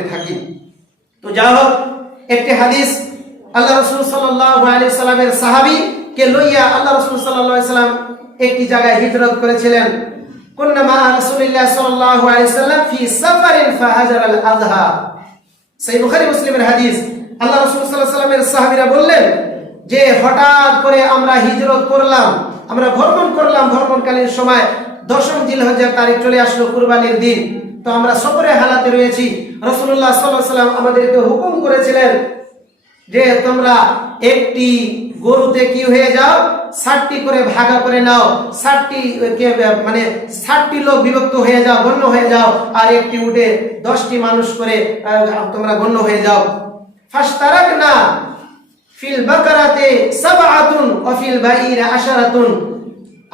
করে থাকি। তো যা হোক, একটি হাদিস, আল্লাহ রাসূল সাল্লাল্লাহু আলাইহি সাল্লামের সাহাবী কে লইয়া আল্লাহ রাসূল সাল্লাল্লাহু আলাইহি সাল্লাম একটি জায়গায় হিজরত করেছিলেন। কুন্না মা রাসূলিল্লাহ সাল্লাল্লাহু আলাইহি সাল্লাম ফি সাফারিন ফাহাজার আল আযহা, সহিহ বুখারী মুসলিমের হাদিস। আল্লাহ রাসূল সাল্লাল্লাহু আলাইহি সাল্লামের সাহাবীরা বললেন যে হঠাৎ করে আমরা হিজরত করলাম, আমরা ভ্রমণ করলাম, ভ্রমণকালীন সময় 10ম জিলহজ্জার তারিখ চলে আসলো, কুরবানির দিন। তো আমরা সফরে হালাতে রয়েছি। রাসূলুল্লাহ সাল্লাল্লাহু আলাইহি সাল্লাম আমাদেরকে হুকুম করেছিলেন যে তোমরা একটি গরুতে কি হয়ে যাও, 60টি করে ভাগা করে নাও, 60টি লোক বিভক্ত হয়ে যাও, গণ্য হয়ে যাও, আর একটি উটে 10টি মানুষ করে তোমরা গণ্য হয়ে যাও। ফাশতারাকনা ফিল বাকারাতে সাবআতুন ওয়া ফিল বাঈরা আশারাতুন,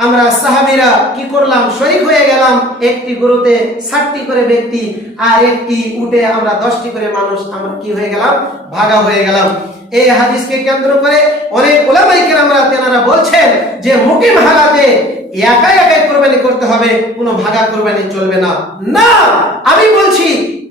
আমরা সাহাবীরা কি করলাম, শরীক হয়ে গেলাম, একটি গরুতে 60টি করে ব্যক্তি আর একটি উটে আমরা 10টি করে মানুষ আমরা কি হয়ে গেলাম, ভাগা হয়ে গেলাম। এই হাদিসকে কেন্দ্র করে অনেক উলামায়ে কেরামরা তেনারা বলছেন যে মুকিম হালাতে একা একাই কুরবানি করতে হবে, কোনো ভাগা কুরবানি চলবে না। না, আমি বলছি,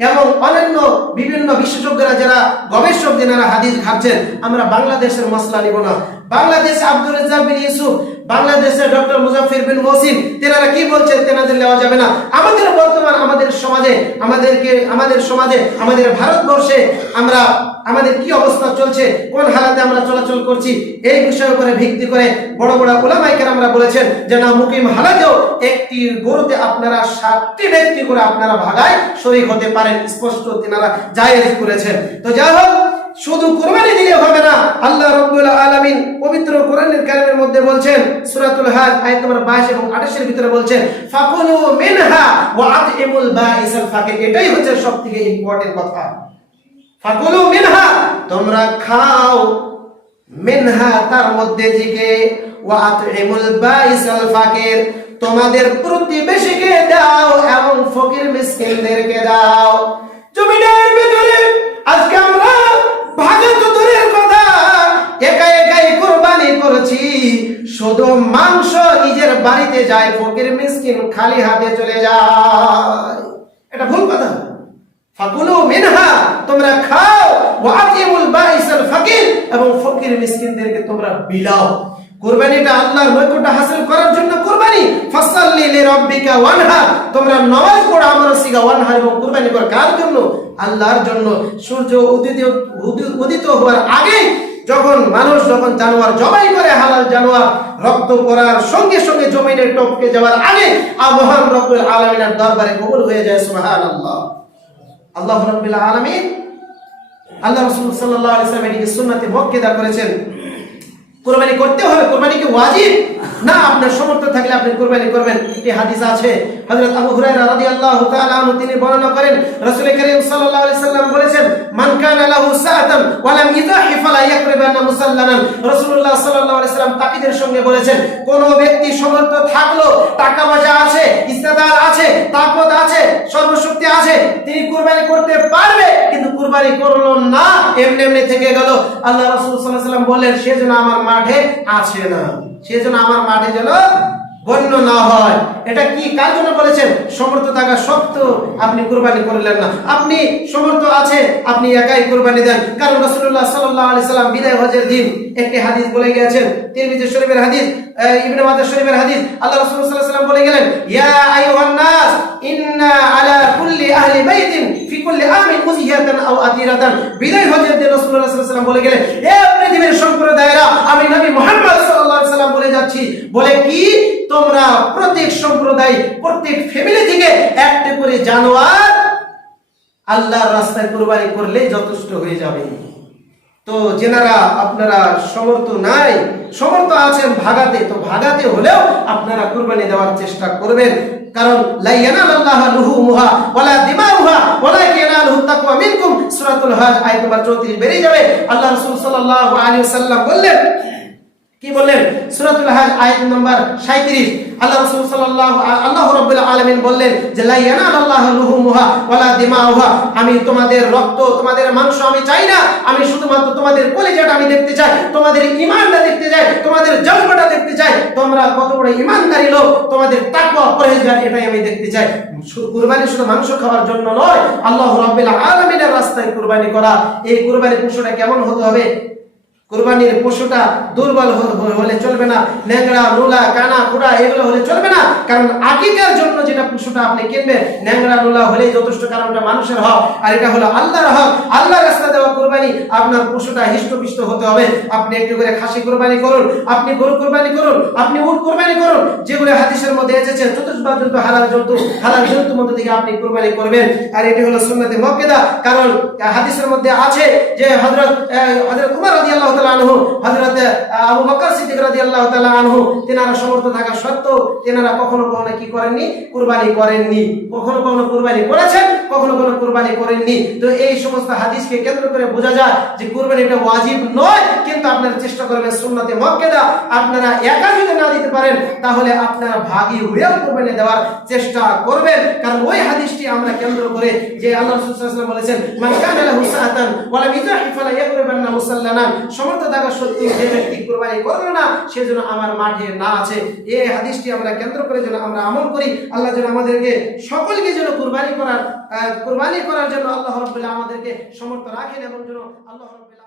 এবং অন্যান্য বিভিন্ন বিশেষজ্ঞরা যারা গবেষক যারা হাদিস ঘাটছেন, আমরা বাংলাদেশের মসলা নিব না। বাংলাদেশে আব্দুর রাজ্জাক বিন ইউসুফ, বাংলাদেশে ডক্টর মুজাফফর বিন মহসিন, তেনারা কি বলছেন, তেনাদের নেওয়া যাবে না। আমাদের বর্তমান আমাদের সমাজে, আমাদের ভারতবর্ষে আমাদের কি অবস্থা চলছে, কোন হালাতে আমরা চলাচল করছি, এই বিষয়ের উপরে ভিত্তি করে বড় বড় উলামায়ে কেরামরা বলেছেন যে না, মুকিম হালাতেও একটি গরুতে আপনারা 60টি ব্যক্তি করে আপনারা ভাগায় শরীক হতে পারেন, স্পষ্ট তেনারা জায়েজ করেছেন। তো যাই হোক, শুধু কুরবানি দিলে হবে না। আল্লাহ রাব্বুল আলামিন পবিত্র কোরআনের কারিমের মধ্যে বলছেন, সূরাতুল হজ আয়াত নম্বর 22 এবং 28 এর ভিতরে বলছেন ফাকুলু মিনহা ওয়া আতইমুল বাঈসাল ফাকির। এটাই হচ্ছে সবথেকে ইম্পর্টেন্ট কথা। ফাকুলু মিনহা, তোমরা খাও, মিনহা তার মধ্যে থেকে, ওয়া আতইমুল বাঈসাল ফাকির, তোমাদের প্রতিবেশীকে দাও এবং ফকির মিসকিনদেরকে দাও। জমিনের ভিতরে আজকে আমরা ভাগা তো দূরের কথা, একা একাই কুরবানি করেছি, শুধু মাংস নিজের বাড়িতে যায়, ফকির মিসকিন খালি হাতে চলে যায়। এটা ভুল কথা। ফাকুলু মিনহা, তোমরা খাও, ওয়া আতিমুল বাঈসাল ফাকির, এবং ফকির মিসকিনদেরকে তোমরা বিলাও। কুরবানিটা আল্লাহর নৈকট্য হাসিল করার জন্য কুরবানি। ফাসাল্লি লিরাব্বিকা ওয়ানহার, তোমরা নামাজ পড়ো, আমল শিখা, ওয়ানহার, এবং কুরবানি করো কার জন্য? আল্লাহর জন্য। সূর্য উদিত হওয়ার আগে যখন জানোয়ার জবাই করে, হালাল জানোয়ার রক্ত পড়ার সঙ্গে সঙ্গে জমিনে টপকে যাওয়ার আগে মহান রব্বুল আলামিনের দরবারে কবুল হয়ে যায়। সুবহানাল্লাহ। আল্লাহ রাব্বুল আলামিন, আল্লাহ রাসূল সাল্লাল্লাহু আলাইহি ওয়াসাল্লাম এটিকে সুন্নাতে মুআক্কাদা করেছেন। কুরবানি করতে হবে, কুরবানি কি ওয়াজিব না, আপনার সামর্থ্য থাকলে আপনি কুরবানি করবেন। একটি হাদিস আছে, হযরত আবু হুরায়রা রাদিয়াল্লাহু তাআলা আনহু তিনি বর্ণনা করেন, রাসূল করিম সাল্লাল্লাহু আলাইহি সাল্লাম বলেছেন, মান কানা লাহু সাআতান ওয়া লাম ইযাহি ফালা ইয়াকরিবান্না মুসাল্লানান। রাসূলুল্লাহ সাল্লাল্লাহু আলাইহি সাল্লাম তাকিদের সঙ্গে বলেছেন, কোন ব্যক্তি সামর্থ্য থাকলো, টাকা পয়সা আছে, ইস্তেদার আছে, তাকত আছে, সর্বশক্তি আছে, তিনি কুরবানি করতে পারবে, কিন্তু কুরবানি করলো না, এমনি থেকে গেল, আল্লাহ রাসূল সাল্লাল্লাহু আলাইহি সাল্লাম বললেন, সে যেন আমার মাঠে আসে না, সেজন্য আমার মাঠে যেন গণ্য না হয়। এটা কি কার জন্য বলেছেন? সমর্থ থাকা সত্ত্বেও আপনি কুরবানি করলেন না। আপনি সমর্থ আছে, আপনি একাই কুরবানি দেন। কারণ রাসূলুল্লাহ সাল্লাল্লাহু আলাইহি সাল্লাম বিদায় হজের দিন একটি হাদিস বলে গিয়েছেন, তিরমিজি শরীফের হাদিস, ইবনে মাজাহ শরীফের হাদিস। আল্লাহ রাসূল সাল্লাল্লাহু আলাইহি সাল্লাম বলে গেলেন, ইয়া আইয়ুহান নাস ইন্না আলা কুল্লি আহলি বাইতিন ফি কুল্লি আমিন উযিয়াতান আও আতিরাতান। বিদায় হজের দিন রাসূলুল্লাহ সাল্লাল্লাহু আলাইহি সাল্লাম বলে গেলেন, হে পৃথিবীর সম্প্রদায়েরা, আমি নবী মুহাম্মদ সাল্লাল্লাহু আলাইহি সাল্লাম বলে যাচ্ছি, বলে কি, তোমরা প্রত্যেক সম্প্রদায়, প্রত্যেক ফ্যামিলি থেকে একটা করে জানোয়ার আল্লাহর রাস্তায় কুরবানি করলে যথেষ্ট হয়ে যাবে। তো যেনারা আপনারা সমর্থ নাই, সমর্থ আছেন ভাগাতে, তো ভাগাতে হলেও আপনারা কুরবানি দেওয়ার চেষ্টা করবেন। কারণ লা ইয়ানালাল্লাহু লুহুমুহা ওয়ালা দিমাউহা ওয়ালাকিন ইয়ানালুহু তাকওয়া মিনকুম। সূরাতুল হজ আয়াত নম্বর 34 বেরিয়ে যাবে। আল্লাহ রাসূল সাল্লাল্লাহু আলাইহি ওয়াসাল্লাম বললেন কি বললেন? সূরাতুল হজ আয়াত নম্বর 37 আল্লাহ রাসূল আল্লাহ রাব্বুল আলামিন বললেন যে লা ইয়ানালাল্লাহু লুহুমুহা ওয়ালা দিমাউহা, আমি তোমাদের রক্ত তোমাদের মাংস আমি চাই না, আমি শুধুমাত্র তোমাদের কলিজাটা আমি দেখতে চাই, তোমাদের ঈমানটা দেখতে চাই, তোমাদের জজবাটা দেখতে চাই, তোমরা কত বড় ঈমানদারী লোক, তোমাদের তাকওয়া পরহেজগার এটাই আমি দেখতে চাই। কুরবানি শুধু মাংস খাওয়ার জন্য নয়, আল্লাহ রাব্বুল আলামিনের রাস্তায় কুরবানি করা। এই কুরবানির পশুটা কেমন হতে হবে? কুরবানির পশুটা দুর্বল হলে চলবে না, ন্যাংরা নুলা কানা কুড়া এগুলো হলে চলবে না। কারণ আকিকার জন্য যেটা পশুটা আপনি কিনবেন ন্যাংরা নুলা হলেই যথেষ্ট, কারণ এটা মানুষের হক আর এটা হলো আল্লাহর হক। আল্লাহর রাস্তায় দেওয়া কুরবানি, আপনার পশুটা হিষ্টপিষ্ট হতে হবে। আপনি একটু করে খাসি কুরবানি করুন, আপনি গরু কুরবানি করুন, আপনি উট কুরবানি করুন, যেগুলো হাদিসের মধ্যে এসেছে চতুষ্পাদ জন্তু হালাল জন্তুর মধ্যে থেকে আপনি কুরবানি করবেন। আর এটি হলো সুন্নতে মুআক্কাদা, কারণ হাদিসের মধ্যে আছে যে হযরত উমর রাদিয়াল্লাহু তাআলা আনহু, হযরত আবু বকর সিদ্দিক রাদিয়াল্লাহু তাআলা আনহু, তেনারা সমর্থ থাকা সত্ত্বেও তেনারা কখনো কি করেননি? কুরবানি করেননি। কখনো কুরবানি করেছেন, কখনো কুরবানি করেননি। তো এই সমস্ত হাদিসকে কেন্দ্র করে বোঝা যায় যে কুরবানিটা ওয়াজিব নয়, কিন্তু আপনারা চেষ্টা করবেন সুন্নতে মুআক্কাদা। আপনারা একা যদি না দিতে পারেন তাহলে আপনারা ভাগী হয়েও কুরবানি দেওয়ার চেষ্টা করবেন। কারণ ওই হাদিসটি আমরা কেন্দ্র করে যে আল্লাহ রাসূল সাল্লাল্লাহু আলাইহি ওয়াসাল্লাম বলেছেন মান কানা লাহু সাআতান ওয়া লাম ইয়াহি ফালা ইয়াকরবান্না মুসাল্লানা, সমর্থ থাকা সত্ত্বেও যে ব্যক্তি কুরবানি করবে না সেজন্য আমার মাঠে না আছে। এই হাদিসটি আমরা কেন্দ্র করে যেন আমরা আমল করি। আল্লাহ যেন আমাদেরকে সকলকে যেন কুরবানি করার জন্য আল্লাহ রাব্বুল আমাদেরকে সমর্থ রাখেন এবং যেন আল্লাহ রাব্বুল